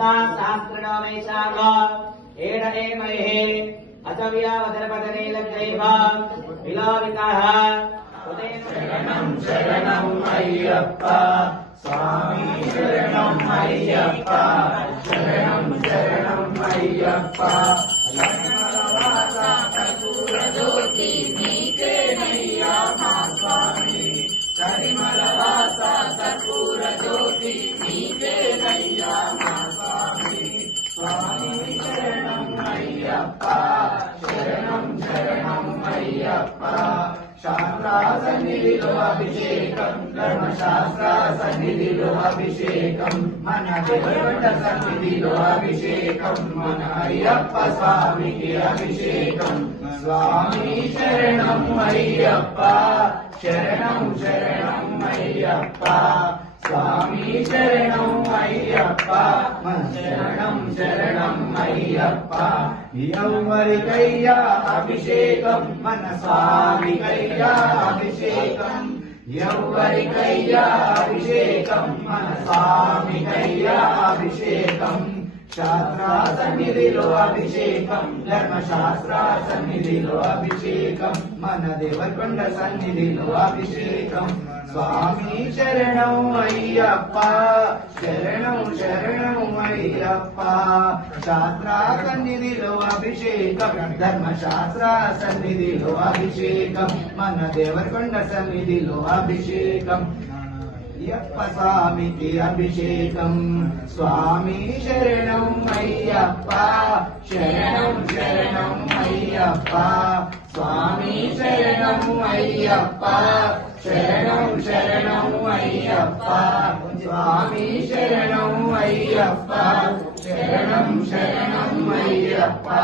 सहस्रणो वैशाख एडे महे अचव्यावधरपदने लग्नैव विलोवितः शरणं शरणं अय्यप्पा स्वामी शरणं अय्यप्पा शरणं शरणं अय्यप्पा कर्पूरज्योति नीके नैया मा स्वामी करिमलवासा कर्पूरज्योति नीके नैया मा स्वामी स्वामी शरणं अय्यप्पा शरणं शरणं अय्यप्पा शास्त्रासन्निधिलो अभिषेकं धर्मशास्त्रासन्निधिलो अभिषेकं मन देवगुण्ड सन्निधिलो अभिषेकं मन अय्यप्प स्वामिके अभिषेकं स्वामी शरणं अय्यप्पा शरणं शरणं अय्यप्पा स्वामी शरणं अय्यप्पा शरणं शरणं अय्यप्पा यौवरिकैया अभिषेकं मन स्वामिकैया अभिषेकं यौवरिकैया अभिषेकं मन स्वामिकैया अभिषेकं शास्त्रासन्निधिलो अभिषेकं धर्मशास्त्रासन्निधिलो अभिषेकं मन देवरकोंड सन्निधिलो अभिषेकं स्वामी शरणं अय्यप्पा शरणं शरणं अय्यप्पा शास्त्रासन्निधिलो अभिषेकं धर्मशास्त्रासन्निधिलो अभिषेकं मन देवरकोंड सन्निधिलो अभिषेकं अय्यप्प स्वामिके अभिषेकं स्वामी शरणं अय्यप्पा शरणं शरणं अय्यप्पा स्वामी शरणं अय्यप्पा शरणं शरणं अय्यप्पा स्वामी शरणं अय्यप्पा शरणं शरणं अय्यप्पा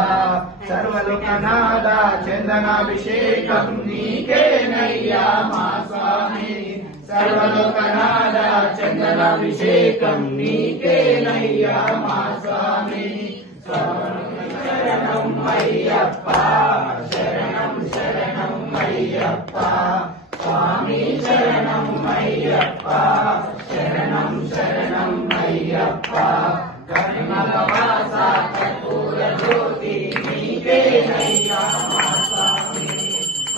सर्वलोकनादा चन्दनाभिषेकं नीके नैया मा स्वामी सर्वलोकनादा चन्दनाभिषेकं नीके नैया मा स्वामी शरणं अय्यप्पा शरणं शरणं अय्यप्पा स्वामी शरणं अय्यप्पा शरणं शरणं अय्यप्पा करिमलवासा कर्पूरज्योति नीके नैया मा स्वामी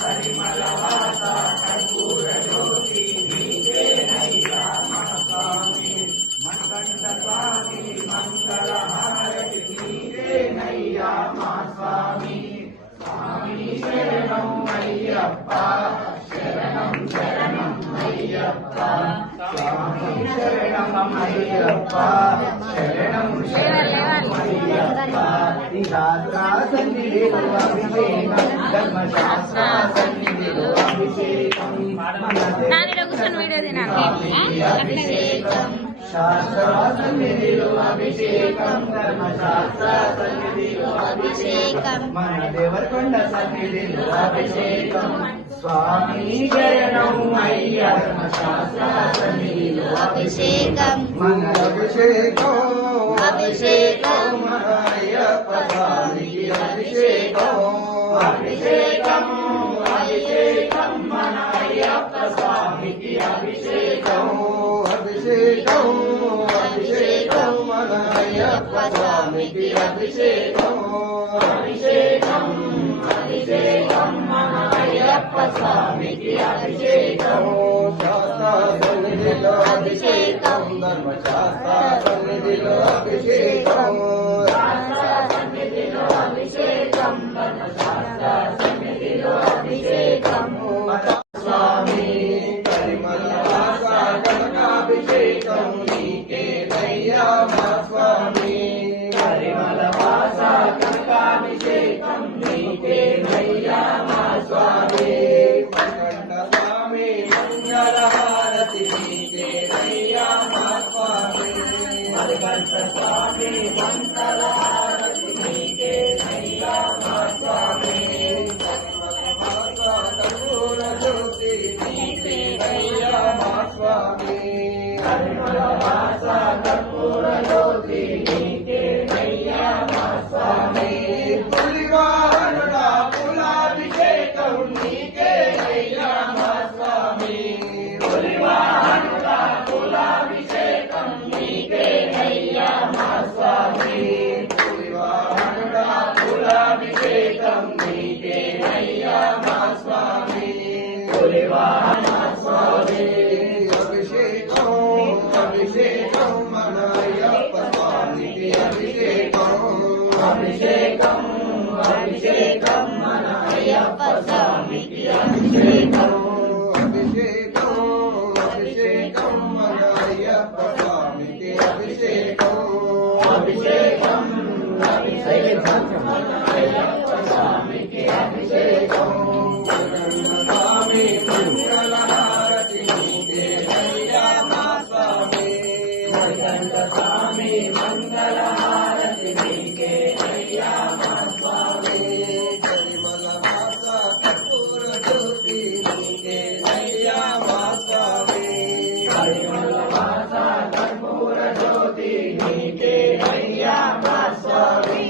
करिमलवासा कर्पूरज्योति नीके नैया मा स्वामी मणिकण्ठ स्वामी मंगलहारति नीके नैया मा स्वामी स्वामी शरणं अय्यप्पा शरणं शरणं अय्यप्पा स्वामी शरणं अय्यप्पा शरणं शरणं अय्यप्पा शास्त्रासन्निधिलो अभिषेकं धर्मशास्त्रासन्निधिलो अभिषेकं शास्त्रासन्निधिलो अभिषेकं धर्मशास्त्रासन्निधिलो अभिषेकं मन देवरकोंड सन्निधिलो अभिषेकं स्वामी शरणं अय्यप्पा धर्मशास्त्रासन्निधिलो अभिषेकं मन अभिषेको अभिषेकं अय्यप्प स्वामिके अभिषेकं अभिषेकं अभिषेकं मन अय्यप्प स्वामिके अभिषेकं अभिषेकं अभिषेकं मन अय्यप्प स्वामिके अभिषेकं अभिषेकं अभिषेकं मन अय्यप्प स्वामिके अभिषेकं शास्त्रासन्निधिलो अभिषेकं धर्मशास्त्रासन्निधिलो अभिषेकं शास्त्रासन्निधिलो अभिषेकं धर्मशास्त्रासन्निधिलो अभिषेकं स्वामी करिमलवासा कनकाभिषेकं नीके नैया मा स्वामी करिमलवासा कनकाभिषेकं नीके नैया मा स्वामी मणिकण्ठ स्वामी मंगलहारति नीके नैया मा स्वामी मणिकण्ठ स्वामी मंगलहारति नीके नैया मा स्वामी कर्पूरज्योति नीके नैया मा स्वामी करिमलवासा कर्पूरज्योति नीके नैया मा स्वामी पुलिवाहनुडा पुलाभिषेकं नीके नैया मा स्वामी पुलिवाहनुडा पुलाभिषेकं नीके नैया मा स्वामी అభిషేకం అభిషేకం మన అయ్యప్ప స్వామికి అభిషేకం అభిషేకం అభిషేకం మన అయ్యప్ప స్వామికి అభిషేకం అభిషేకం అభిషేకం మన అయ్యప్ప స్వామికి అభిషేకం అభిషేకం అభిషేకం మన అయ్యప్ప స్వామికి అభిషేకం స్వామి మంగళ హారతి నీకే అయ్యప్ప స్వామి స్వామి మంగళ హారతి నీకే అయ్యప్ప స్వామి పరిమళ వాస కర్పూర జ్యోతి నీకే అయ్యప్ప స్వామి పరిమళ వాస కర్పూర జ్యోతి నీకే అయ్యప్ప స్వామి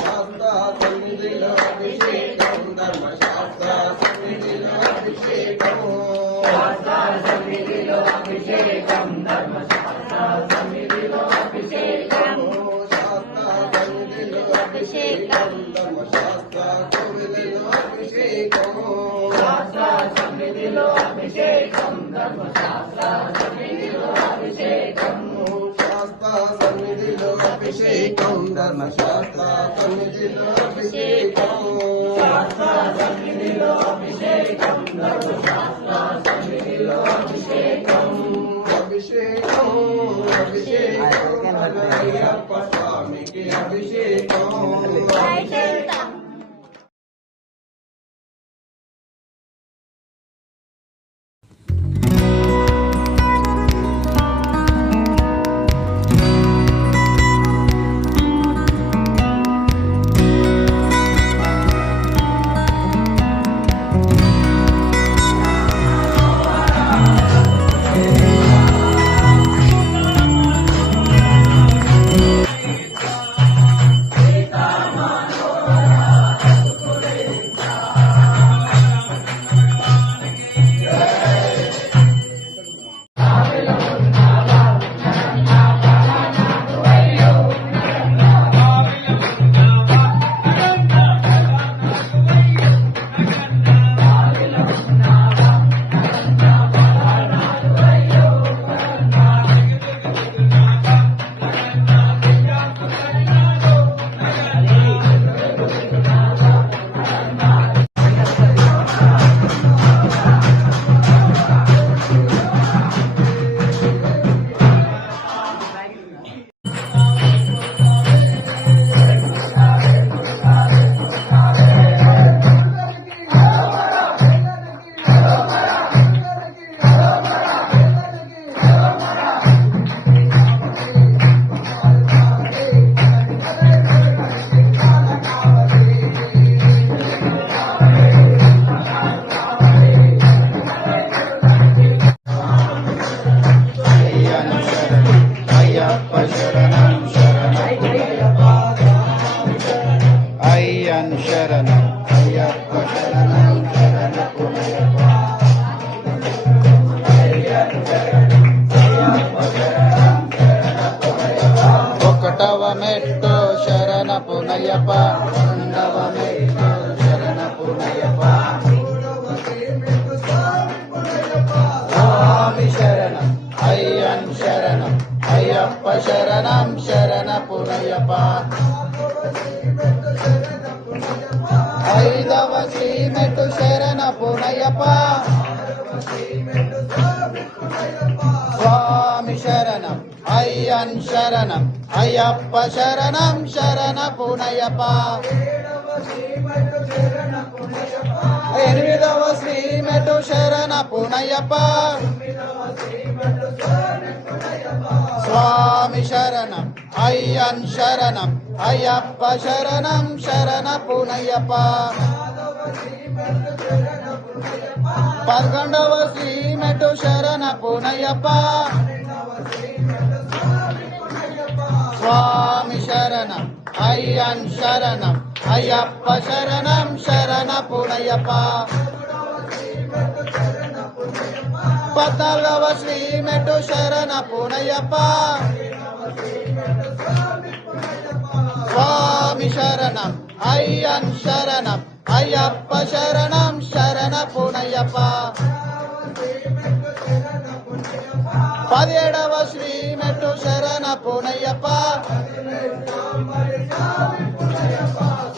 శాస్త్ర సన్నిధిలో అభిషేకం ధర్మశాస్త్ర సన్నిధిలో అభిషేకం శాస్త్ర సన్నిధిలో అభిషేకం ధర్మశాస్త్ర సన్నిధిలో అభిషేకం శాస్త్ర సన్నిధిలో అభిషేకం ధర్మశాస్త్ర సన్నిధిలో అభిషేకం శాస్త్ర సన్నిధిలో అభిషేకం ధర్మశాస్త్ర సన్నిధిలో అభిషేకం శాస్త్ర సన్నిధిలో అభిషేకం ధర్మశాస్త్ర సన్నిధిలో అభిషేకం శాస్త్ర సన్నిధిలో అభిషేకం ధర్మశాస్త్ర సన్నిధిలో అభిషేకం అభిషేకం అభిషేకం అయ్యప్ప స్వామికి అభిషేకం అయ్యన్ శరణం అయ్యప్ప శరణం శరణపునయ్యప్ప ఒకటవ మెట్టు శరణపునయ్యప్ప రెండవ మెట్టు శరణపునయ్యప్ప స్వామి శరణం అయ్యన్ శరణం అయ్యప్ప శరణం శరణపునయ్యప్ప ఐదవ శ్రీమెట్టు శరణపునయ్యప్ప స్వామి శరణం అయ్యన్ శరణం అయ్యప్ప శరణం శరణపునయ్యప్ప ఎనిమిదవ శ్రీమెట్టు శరణపునయ్యప్ప స్వామి శరణం అయ్యన్ శరణం అయ్యప్ప శరణం శరణపునయ్యప్ప పదకొండవ శ్రీమెట్టు శరణపునయ్యప్ప స్వామి శరణం అయ్యన్ శరణం అయ్యప్ప శరణం శరణపునయ్యప్ప పద్నాలుగవ శ్రీమెట్టు శరణపునయ్యప్ప స్వామి శరణం అయ్యన్ శరణం అయ్యప్ప శరణం శరణ పునయ్యప్ప 17వ శ్రీ మెట్టు శరణ పునయ్యప్ప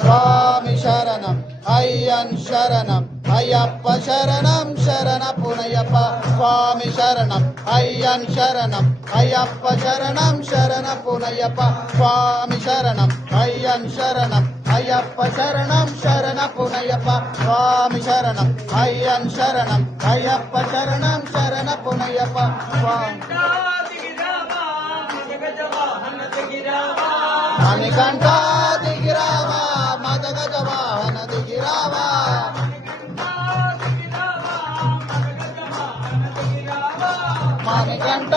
స్వామి శరణం అయ్యన్ శరణం అయ్యప్ప శరణం శరణ పునయ్యప్ప స్వామి శరణం అయ్యన్ శరణం అయ్యప్ప శరణం శరణ పునయ్యప్ప స్వామి శరణం అయ్యన్ శరణం అయ్యప్ప శరణం శరణ పునయ్యప్ప స్వామి శరణం అయ్యన్ శరణం అయ్యప్ప శరణం శరణ పునయ్యప్ప స్వామి మణికంఠ దిగిరావా మదగజ వాహన దిగిరావా మణికంఠ